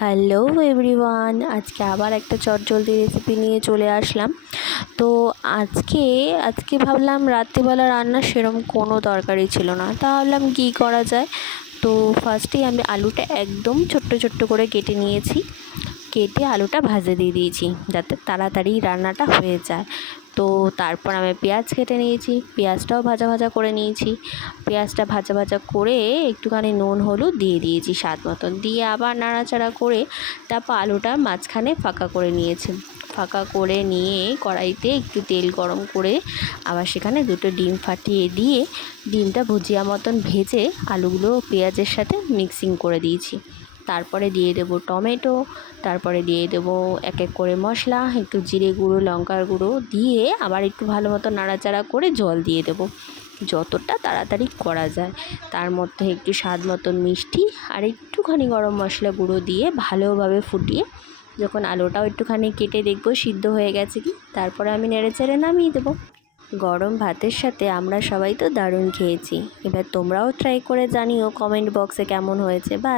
Hello everyone, আজকে আবার একটা চটজলদি রেসিপি নিয়ে চলে আসলাম। তো আজকে ভাবলাম রাত্রিবেলা রান্না সেরকম কোনো তরকারি ছিল না, তা ভাবলাম কী করা যায়। তো ফার্স্টেই আমি আলুটা একদম ছোট্ট ছোট্ট করে কেটে নিয়েছি। কেটে আলুটা ভাজে দিয়ে দিয়েছি যাতে তাড়াতাড়ি রান্নাটা হয়ে যায়। তো তারপর আমি পেঁয়াজ কেটে নিয়েছি, পেঁয়াজটাও ভাজা ভাজা করে নিয়েছি। পেঁয়াজটা ভাজা ভাজা করে একটুখানি নুন হলুদ দিয়ে দিয়েছি স্বাদ মতন, দিয়ে আবার নাড়াচাড়া করে তারপর আলুটা মাঝখানে ফাঁকা করে নিয়েছি। ফাঁকা করে নিয়ে কড়াইতে একটু তেল গরম করে আবার সেখানে দুটো ডিম ফাটিয়ে দিয়ে ডিমটা ভুজিয়া মতন ভেজে আলুগুলো পেঁয়াজের সাথে মিক্সিং করে দিয়েছি। তারপরে দিয়ে দেবো টমেটো, তারপরে দিয়ে দেবো এক এক করে মশলা, একটু জিরে গুঁড়ো লঙ্কার গুঁড়ো দিয়ে আবার একটু ভালো মতো নাড়াচাড়া করে জল দিয়ে দেবো যতটা তাড়াতাড়ি করা যায়। তার মধ্যে একটু স্বাদ মতন মিষ্টি আর একটুখানি গরম মশলা গুঁড়ো দিয়ে ভালোভাবে ফুটিয়ে যখন আলুটাও একটুখানি কেটে দেখবো সিদ্ধ হয়ে গেছে কি, তারপরে আমি নেড়েচেড়ে নামিয়ে দেবো। গরম ভাতের সাথে আমরা সবাই তো দারুণ খেয়েছি। এবার তোমরাও ট্রাই করে জানিও কমেন্ট বক্সে কেমন হয়েছে। বাই।